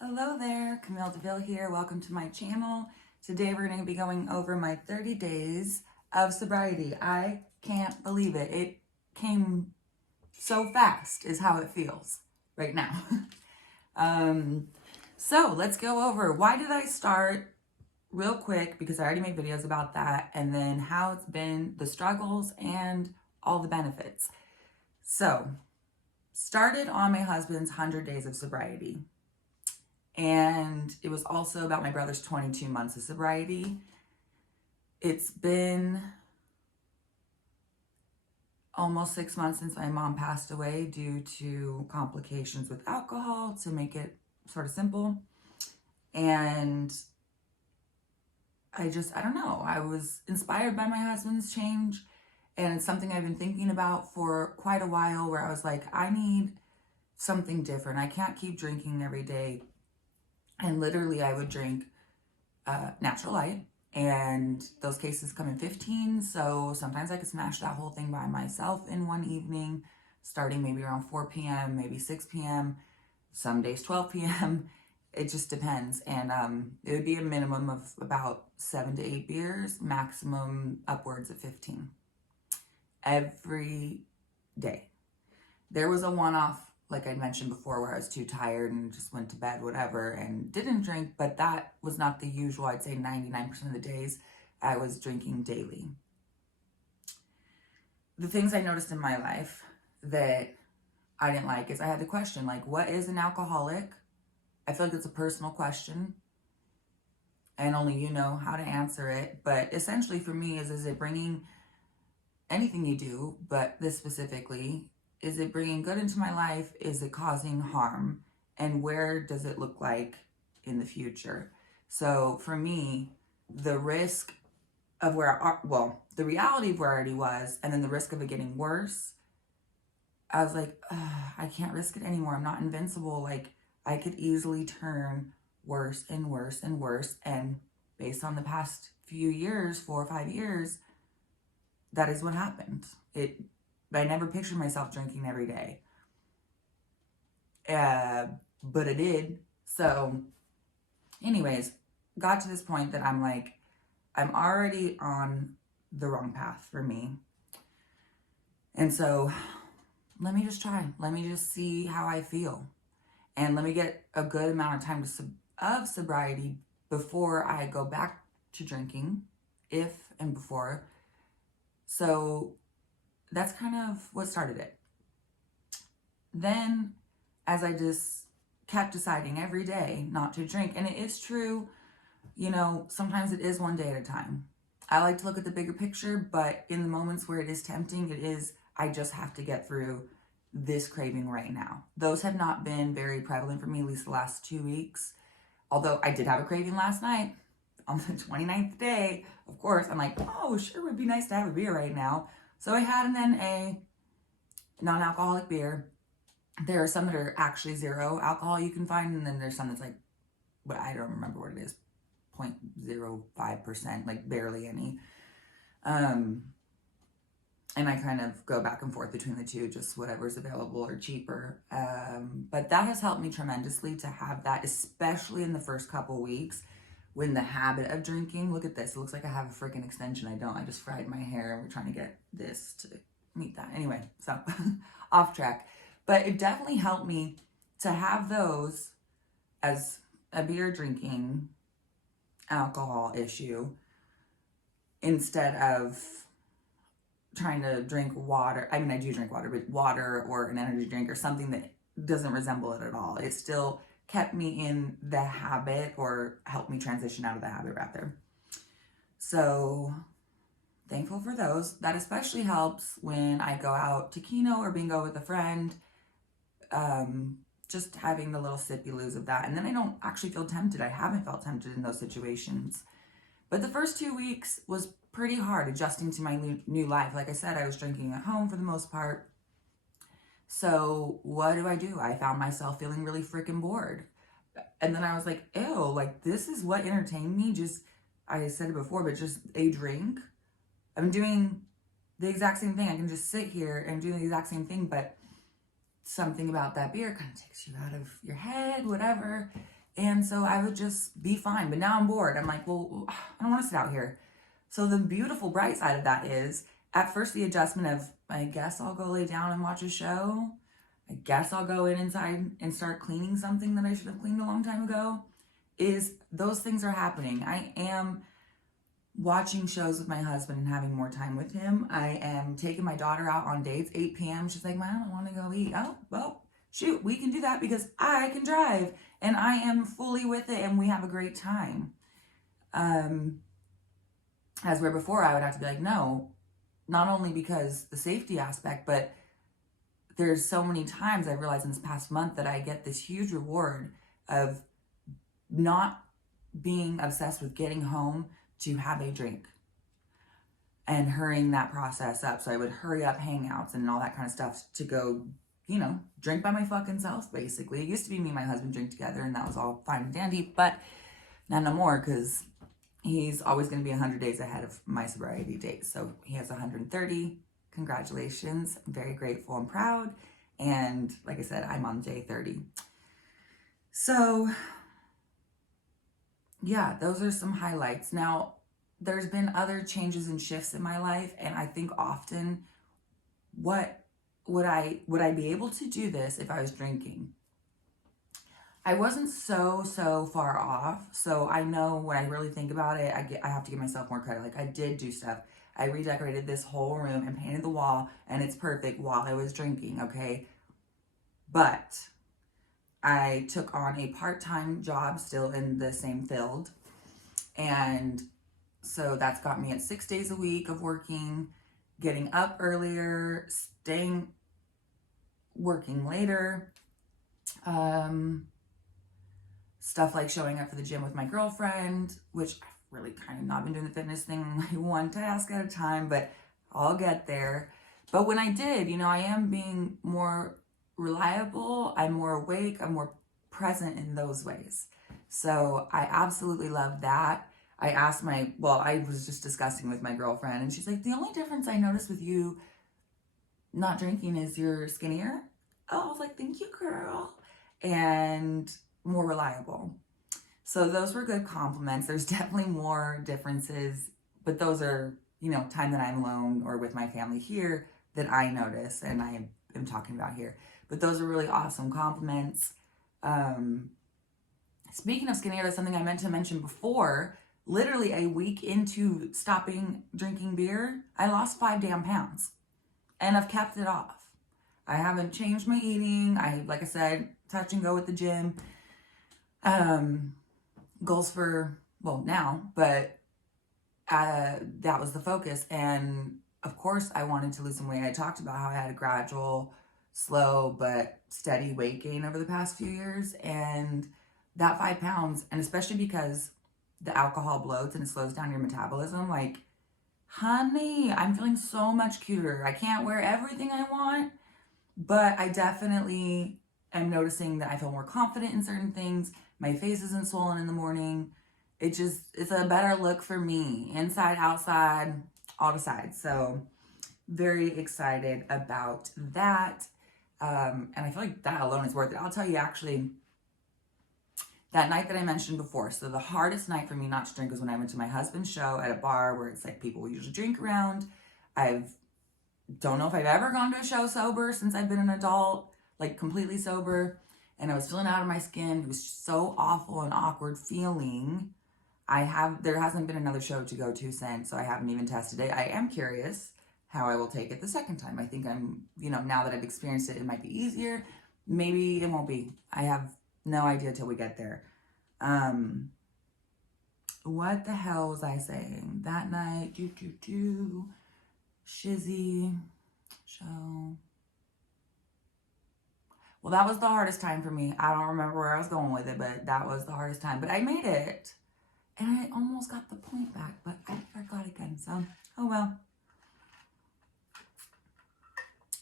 Hello there, Camille DeVille here. Welcome to my channel. Today we're going to be going over my 30 days of sobriety. I can't believe it. It came so fast is how it feels right now. So let's go over why did I start real quick, because I already made videos about that, and then how it's been, the struggles and all the benefits. So started on my husband's 100 days of sobriety. And it was also about my brother's 22 months of sobriety. It's been almost 6 months since my mom passed away due to complications with alcohol, to make it sort of simple. And I don't know, I was inspired by my husband's change. And it's something I've been thinking about for quite a while, where I was like, I need something different. I can't keep drinking every day. And literally I would drink Natural Light, and those cases come in 15. So sometimes I could smash that whole thing by myself in one evening, starting maybe around 4 p.m., maybe 6 p.m., some days 12 p.m. It just depends. And it would be a minimum of about 7 to 8 beers, maximum upwards of 15 every day. There was a one-off, like I mentioned before, where I was too tired and just went to bed, whatever, and didn't drink, but that was not the usual. I'd say 99% of the days I was drinking daily. The things I noticed in my life that I didn't like is I had to question, like, what is an alcoholic? I feel like it's a personal question, and only you know how to answer it. But essentially for me is it bringing anything you do, but this specifically, is it bringing good into my life? Is it causing harm? And where does it look like in the future? So for me, the risk of the reality of where I already was, and then the risk of it getting worse, I was like, I can't risk it anymore. I'm not invincible. Like, I could easily turn worse and worse and worse. And based on the past few years, 4 or 5 years, that is what happened. I never pictured myself drinking every day. But I did. So anyways, got to this point that I'm like, I'm already on the wrong path for me. And so let me just try. Let me just see how I feel. And let me get a good amount of time of sobriety before I go back to drinking, if and before. So that's kind of what started it. Then, as I just kept deciding every day not to drink, and it is true, sometimes it is one day at a time. I like to look at the bigger picture, but in the moments where it is tempting, I just have to get through this craving right now. Those have not been very prevalent for me, at least the last 2 weeks. Although I did have a craving last night on the 29th day. Of course, I'm like, oh, sure would be nice to have a beer right now. So I had an NA, non-alcoholic beer. There are some that are actually 0 alcohol you can find, and then there's some that's like, but I don't remember what it is, 0.05%, like barely any. And I kind of go back and forth between the two, just whatever's available or cheaper. But that has helped me tremendously to have that, especially in the first couple weeks when the habit of drinking, look at this, it looks like I have a freaking extension. I don't, I just fried my hair and we're trying to get this to meet that. Anyway, so off track. But it definitely helped me to have those as a beer drinking alcohol issue instead of trying to drink water. I mean, I do drink water, but water or an energy drink or something that doesn't resemble it at all. It still kept me in the habit, or helped me transition out of the habit rather. So thankful for those. That especially helps when I go out to Keno or bingo with a friend. Just having the little sippy-loos of that. And then I don't actually feel tempted. I haven't felt tempted in those situations. But the first 2 weeks was pretty hard adjusting to my new life. Like I said, I was drinking at home for the most part. So what do? I found myself feeling really freaking bored. And then I was like, ew, like this is what entertained me. Just, I said it before, but just a drink. I'm doing the exact same thing. I can just sit here and do the exact same thing, but something about that beer kind of takes you out of your head, whatever. And so I would just be fine. But now I'm bored. I'm like, well, I don't want to sit out here. So the beautiful bright side of that is at first the adjustment of, I guess I'll go lay down and watch a show. I guess I'll go in inside and start cleaning something that I should have cleaned a long time ago, is those things are happening. I am watching shows with my husband and having more time with him. I am taking my daughter out on dates, 8 p.m. She's like, Mom, I want to go eat. Oh, well, shoot, we can do that because I can drive and I am fully with it and we have a great time. As where before I would have to be like, no, not only because the safety aspect, but there's so many times I realized in this past month that I get this huge reward of not being obsessed with getting home to have a drink and hurrying that process up. So I would hurry up hangouts and all that kind of stuff to go, drink by my fucking self, basically. It used to be me and my husband drink together and that was all fine and dandy, but not no more because he's always going to be 100 days ahead of my sobriety date. So he has 130. Congratulations. I'm very grateful and proud. And like I said, I'm on day 30. So yeah, those are some highlights. Now, there's been other changes and shifts in my life, and I think often, would I be able to do this if I was drinking? I wasn't so far off, so I know when I really think about it, I have to give myself more credit. Like, I did do stuff. I redecorated this whole room and painted the wall, and it's perfect while I was drinking, okay? But I took on a part-time job still in the same field, and so that's got me at 6 days a week of working, getting up earlier, working later, stuff like showing up for the gym with my girlfriend, which I've really kind of not been doing the fitness thing like one task at a time, but I'll get there. But when I did, I am being more reliable, I'm more awake, I'm more present in those ways. So I absolutely love that. I was just discussing with my girlfriend and she's like, the only difference I noticed with you not drinking is you're skinnier. Oh, I was like, thank you, girl. And more reliable. So those were good compliments. There's definitely more differences, but those are, time that I'm alone or with my family here that I notice and I am talking about here. But those are really awesome compliments. Speaking of skinnier, that's something I meant to mention before. Literally a week into stopping drinking beer, I lost 5 damn pounds and I've kept it off. I haven't changed my eating. Like I said, touch and go with the gym. Goals for, now, but that was the focus. And of course I wanted to lose some weight. I talked about how I had a gradual, slow, but steady weight gain over the past few years. And that 5 pounds, and especially because the alcohol bloats and it slows down your metabolism, like, honey, I'm feeling so much cuter. I can't wear everything I want, but I definitely am noticing that I feel more confident in certain things. My face isn't swollen in the morning. It's a better look for me, inside, outside, all the sides. So very excited about that. And I feel like that alone is worth it. I'll tell you, actually, that night that I mentioned before, so the hardest night for me not to drink was when I went to my husband's show at a bar where it's like people usually drink around. Don't know if I've ever gone to a show sober since I've been an adult, like completely sober. And I was feeling out of my skin. It was so awful and awkward feeling. There hasn't been another show to go to since, so I haven't even tested it. I am curious how I will take it the second time. I think I'm, now that I've experienced it, it might be easier. Maybe it won't be. I have no idea till we get there. What the hell was I saying? That night, Shizzy show. Well, that was the hardest time for me. I don't remember where I was going with it, but that was the hardest time. But I made it. And I almost got the point back, but I forgot again. So, oh well.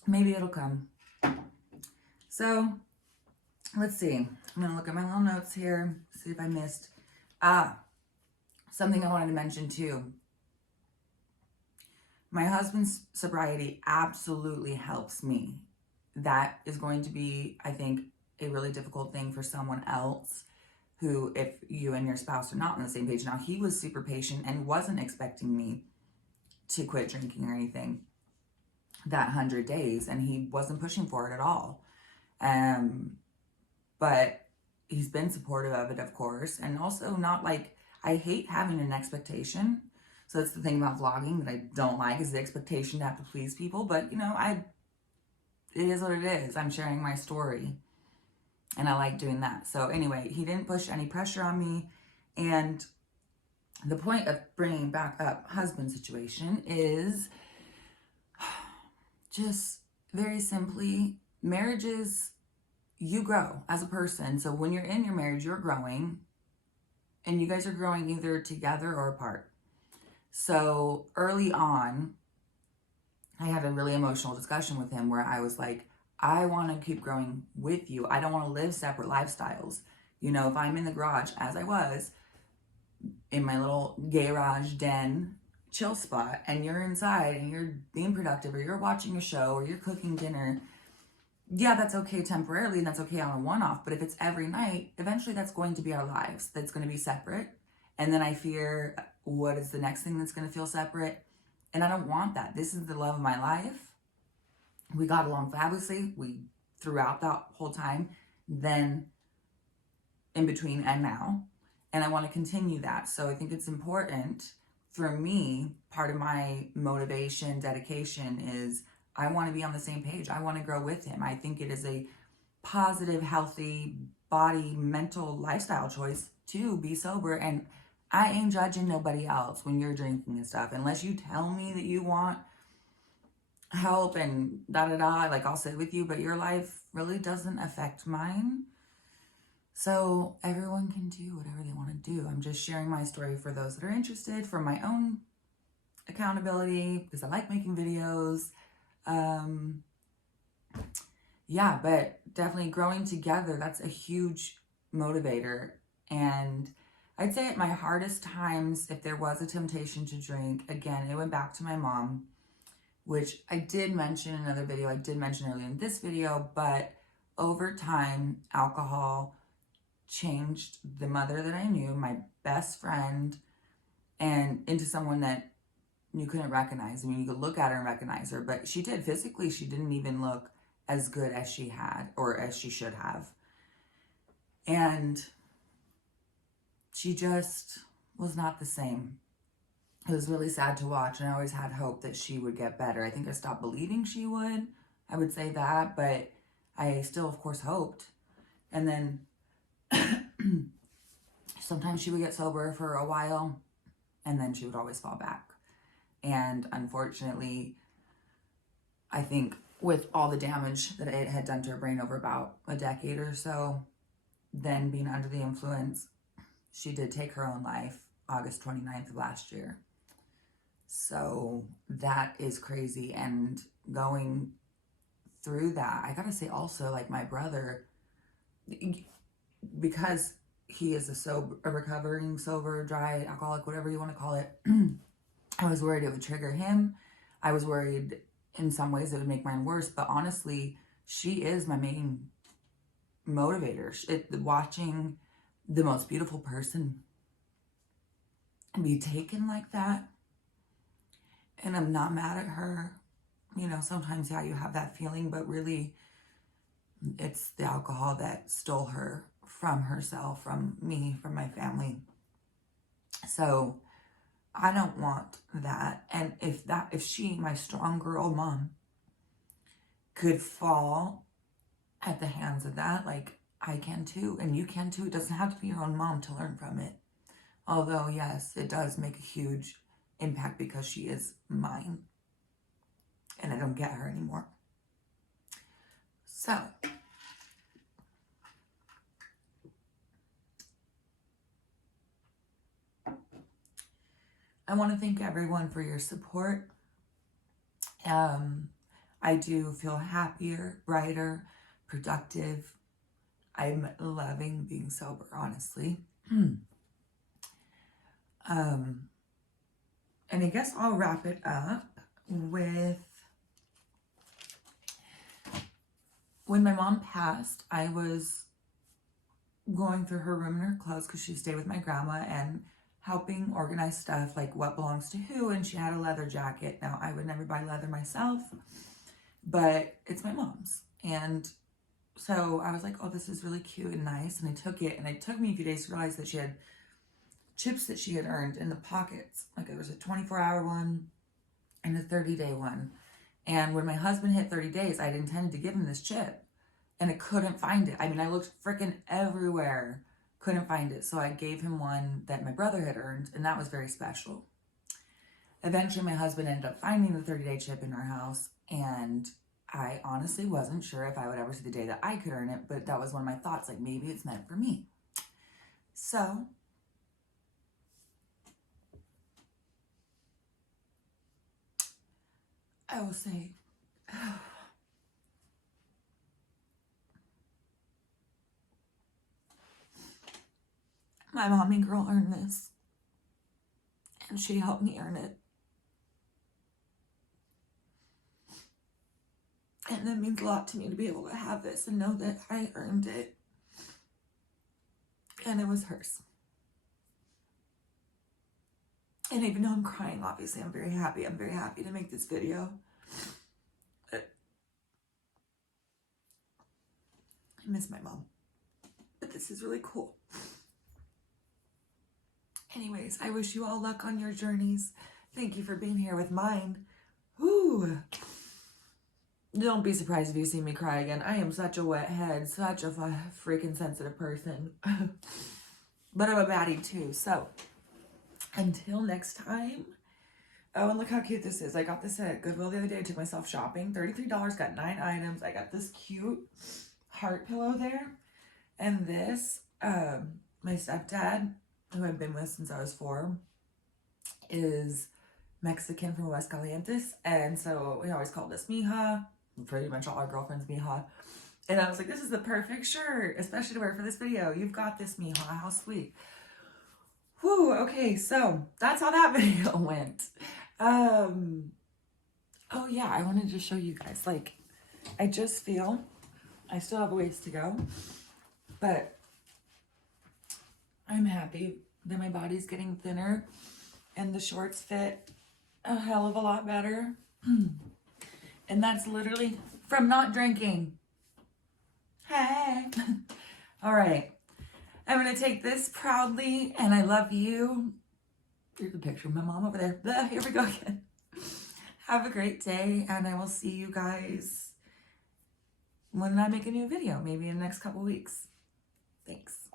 Maybe it'll come. So, let's see. I'm going to look at my little notes here, see if I missed. Something I wanted to mention too. My husband's sobriety absolutely helps me. That is going to be, I think, a really difficult thing for someone else. who, if you and your spouse are not on the same page, now he was super patient and wasn't expecting me to quit drinking or anything that 100 days, and he wasn't pushing for it at all. But he's been supportive of it, of course, and also not like, I hate having an expectation. So that's the thing about vlogging that I don't like, is the expectation to have to please people. But you know, it is what it is. I'm sharing my story, and I like doing that. So anyway, he didn't push any pressure on me. And the point of bringing back up husband situation is just very simply, marriages, you grow as a person. So when you're in your marriage, you're growing, and you guys are growing either together or apart. So early on, I had a really emotional discussion with him where I was like, I want to keep growing with you. I don't want to live separate lifestyles. You know, if I'm in the garage, as I was, in my little garage den chill spot, and you're inside and you're being productive, or you're watching a show, or you're cooking dinner, yeah, that's okay temporarily, and that's okay on a one-off. But if it's every night, eventually that's going to be our lives. That's going to be separate. And then I fear, what is the next thing that's going to feel separate? And I don't want that. This is the love of my life. We got along fabulously. We throughout that whole time, then in between and now. And I want to continue that. So I think it's important for me, part of my motivation, dedication is I want to be on the same page. I want to grow with him. I think it is a positive, healthy body, mental lifestyle choice to be sober. And I ain't judging nobody else when you're drinking and stuff. Unless you tell me that you want help and da-da-da, like I'll sit with you, but your life really doesn't affect mine. So everyone can do whatever they want to do. I'm just sharing my story for those that are interested, for my own accountability, because I like making videos. Yeah, but definitely growing together, that's a huge motivator. And I'd say at my hardest times, if there was a temptation to drink, again, it went back to my mom, which I did mention in another video. I did mention earlier in this video, but over time, alcohol changed the mother that I knew, my best friend, and into someone that you couldn't recognize. I mean, you could look at her and recognize her, but she did. Physically, she didn't even look as good as she had, or as she should have. And she just was not the same. It was really sad to watch, and I always had hope that she would get better. I think I stopped believing she would. I would say that, but I still, of course, hoped. And then sometimes she would get sober for a while, and then she would always fall back. And unfortunately, I think with all the damage that it had done to her brain over about a decade or so, then being under the influence, she did take her own life August 29th of last year. So that is crazy. And going through that, I gotta say also, like, my brother, because he is a recovering sober, dry alcoholic, whatever you want to call it, I was worried it would trigger him. I was worried in some ways it would make mine worse, but honestly, she is my main motivator. Watching the most beautiful person be taken like that, and I'm not mad at her. You know, sometimes, yeah, you have that feeling, but really, it's the alcohol that stole her from herself, from me, from my family. So I don't want that. And if she, my strong girl mom, could fall at the hands of that, like, I can too, and you can too. It doesn't have to be your own mom to learn from it. Although, yes, it does make a huge impact because she is mine, and I don't get her anymore. So I want to thank everyone for your support. I do feel happier, brighter, productive. I'm loving being sober, honestly. And I guess I'll wrap it up with, when my mom passed, I was going through her room and her clothes because she stayed with my grandma and helping organize stuff like what belongs to who. And she had a leather jacket. Now, I would never buy leather myself, but it's my mom's. And so I was like, oh, this is really cute and nice. And I took it, and it took me a few days to realize that she had chips that she had earned in the pockets. Like there was a 24-hour one and a 30-day one. And when my husband hit 30 days, I'd intended to give him this chip, and I couldn't find it. I mean, I looked freaking everywhere, couldn't find it. So I gave him one that my brother had earned, and that was very special. Eventually, my husband ended up finding the 30-day chip in our house, and I honestly wasn't sure if I would ever see the day that I could earn it, but that was one of my thoughts, like maybe it's meant for me. So I will say, my mommy girl earned this, and she helped me earn it. And it means a lot to me to be able to have this and know that I earned it. And it was hers. And even though I'm crying, obviously, I'm very happy. I'm very happy to make this video. I miss my mom. But this is really cool. Anyways, I wish you all luck on your journeys. Thank you for being here with mine. Whew. Don't be surprised if you see me cry again. I am such a wet head, such a freaking sensitive person. But I'm a baddie too. So, until next time. Oh, and look how cute this is. I got this at Goodwill the other day. I took myself shopping. $33, got 9 items. I got this cute heart pillow there. And this, my stepdad, who I've been with since I was 4, is Mexican from Aguascalientes. And so we always called us Mija. Pretty much all our girlfriends Mija. And I was like, this is the perfect shirt, especially to wear for this video. You've got this, Mija. How sweet. Whew, okay, so that's how that video went. Oh yeah, I wanted to show you guys, like, I just feel I still have a ways to go, but I'm happy that my body's getting thinner and the shorts fit a hell of a lot better. And that's literally from not drinking. Hey. All right. I'm going to take this proudly, and I love you. Here's a picture of my mom over there. Here we go again. Have a great day, and I will see you guys when I make a new video, maybe in the next couple weeks. Thanks.